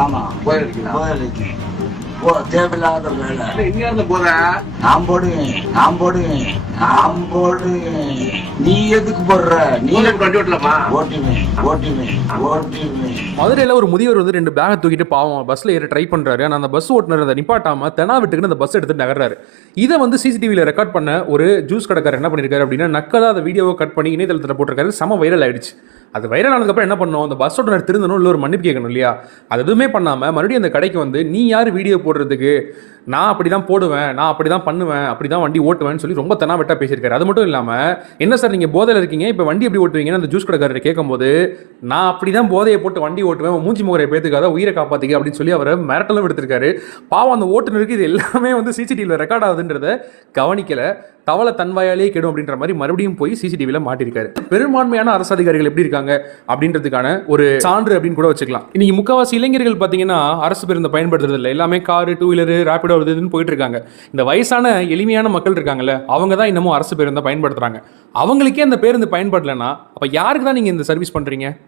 ஆமா கோயிலுக்கு தேவையில்லாத வேலை. நான் போடுவேன் நீ எதுக்கு போடுற? நீ ஓட்டுவேன். மதுரையில ஒரு முதியவர் வந்து 2 பேகை தூக்கிட்டு பாவம் பஸ்ல ஏற ட்ரை பண்றாரு. ஆனா அந்த பஸ் ஓட்டுநர் அதை நிப்பாட்டாம தெனா விட்டுக்குன்னு அந்த பஸ் எடுத்து நகர்றாரு. இதை வந்து சிசிடிவியில் ரெக்கார்ட் பண்ண ஒரு ஜூஸ் கடைக்காரர் என்ன பண்ணிருக்காரு அப்படின்னா, நக்கலா அந்த வீடியோவை கட் பண்ணி இணையதளத்தில் போட்டிருக்காரு. செம வைரல் ஆயிடுச்சு. அது வைரல் ஆனதுக்கப்புறம் என்ன பண்ணோம், அந்த பஸ் ஓட்டுநர் திருந்தணும், இல்லை ஒரு மன்னிப்பு கேட்கணும் இல்லையா? அது எதுவுமே பண்ணாமல் மறுபடியும் அந்த கடைக்கு வந்து, நீ யார் வீடியோ போடுறதுக்கு, நான் அப்படி தான் போடுவேன், நான் அப்படி தான் பண்ணுவேன், அப்படி தான் வண்டி ஓட்டுவேன்னு சொல்லி ரொம்ப தெனாவெட்டா பேசியிருக்காரு. அது மட்டும் இல்லாமல், என்ன சார் நீங்கள் போதையில் இருக்கீங்க, இப்போ வண்டி எப்படி ஓட்டுவீங்கன்னு அந்த ஜூஸ் கடைக்காரர் கேட்கும்போது, நான் அப்படி தான் போதையை போட்டு வண்டி ஓட்டுவேன், மூஞ்சி முகரை பேத்துக்காத, உயிரை காப்பாற்றிக்க அப்படின்னு சொல்லி அவரை மிரட்டலும் எடுத்திருக்காரு. பாவம் அந்த ஓட்டுநருக்கு இது எல்லாமே வந்து சிசிடிவியில் ரெக்கார்ட் ஆகுதுன்றதை கவனிக்கலை. தவளை தன்வாயாலே கெடும் அப்படின்ற மாதிரி மறுபடியும் போய் சிசிடிவியில் மாட்டிருக்காரு. பெரும்பான்மையான அரசு அதிகாரிகள் எப்படி இருக்காங்க அப்படின்றதுக்கான ஒரு சான்று அப்படின்னு கூட வச்சுக்கலாம். இன்னைக்கு முக்கால்வாசி இளைஞர்கள் பார்த்தீங்கன்னா அரசு பேருந்தை பயன்படுத்துறது இல்லை. எல்லாமே காரு, 2 வீலரு, ரேபிடோ இதுன்னு போயிட்டு இருக்காங்க. இந்த வயசான எளிமையான மக்கள் இருக்காங்கல்ல, அவங்க தான் இன்னமும் அரசு பேருந்தை பயன்படுத்துறாங்க. அவங்களுக்கே அந்த பேருந்து பயன்படலைன்னா அப்போ யாருக்கு தான் நீங்கள் இந்த சர்வீஸ் பண்ணுறீங்க?